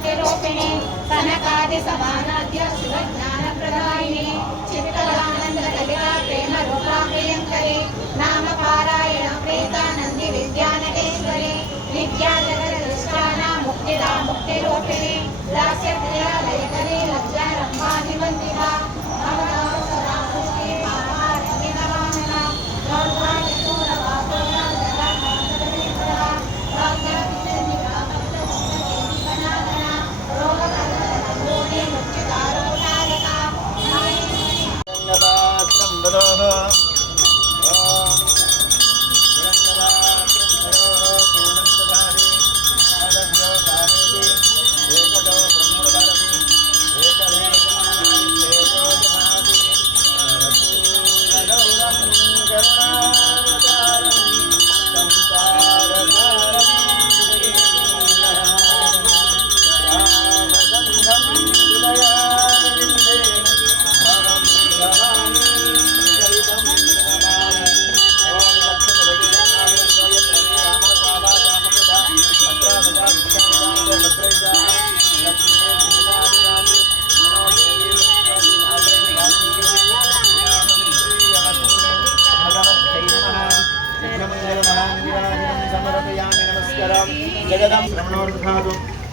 సత్యరూపిణి కనకాది సమానాద్య శివజ్ఞాన ప్రదాయిని చిత్తలానంద కవిత ప్రేమ రూపాభయంకరి నామ పారాయణ ప్రీతానంది విద్యానటేశ్వరి విద్యా జగదృష్టాన ముక్తిదా ముక్తిరూపిణి దాస్య ప్రియా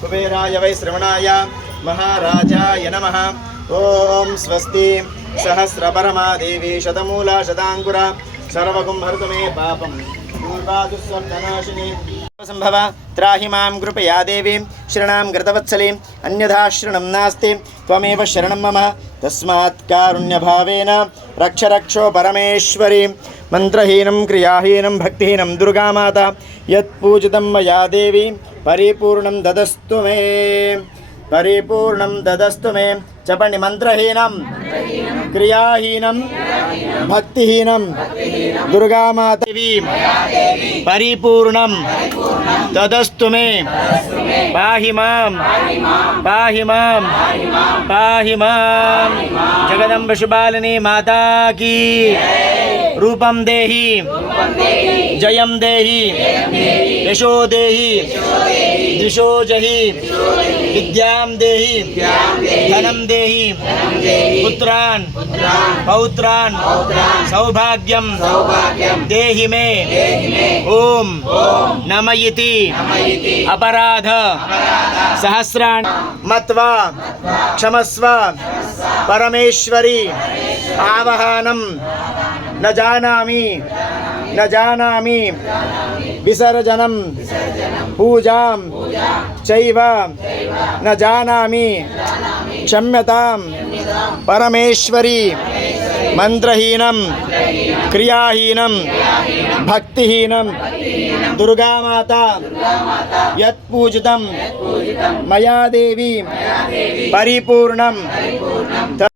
कुबेराय वै श्रवणाय महाराजाय नमः। ॐ स्वस्ति सहस्रपरमा देवी शतमूला शताङ्कुरा। सर्वगुं हरतु मे पापं। सम्भव त्राहि माँ कृपया देवीं, शरणां गतवत्सलीम् अन्यथा शरणं नास्ति शरणं मम। तस्मात् कारुण्यभावेन रक्ष रक्षो परमेश्वरी। मन्त्रहीनं, क्रियाहीनं, भक्तिहीनं दुर्गामाता, यत्पूजितं मया देवी, परिपूर्णं ददस्तु मे। परिपूर्णं ददस्तु मे चपणि मन्त्रहीनं क्रियाहीनं भक्तिहीनं दुर्गामादेवी परिपूर्णं ददस्तु मे पाहि माँ पाहि माँ पाहि माँ जगदम्ब शुबालिनी माता की रूपं देहि। जयं देहि। यशो देहि। दिशो जहि। विद्यां देहि। धनं देहि। पुत्रान्। पौत्रान्। सौभाग्यं। देहि मे। ॐ नम इति अपराध। सहस्राणि। मत्वा। क्षमस्व। परमेश्वरी। आवहानं। न जानामि न जानामि। विसर्जनं पूजां चैव, न जानामि। क्षम्यतां परमेश्वरी, मन्त्रहीनं, क्रियाहीनं, भक्तिहीनं। दुर्गामाता, यत्पूजितं। मया देवी परिपूर्णं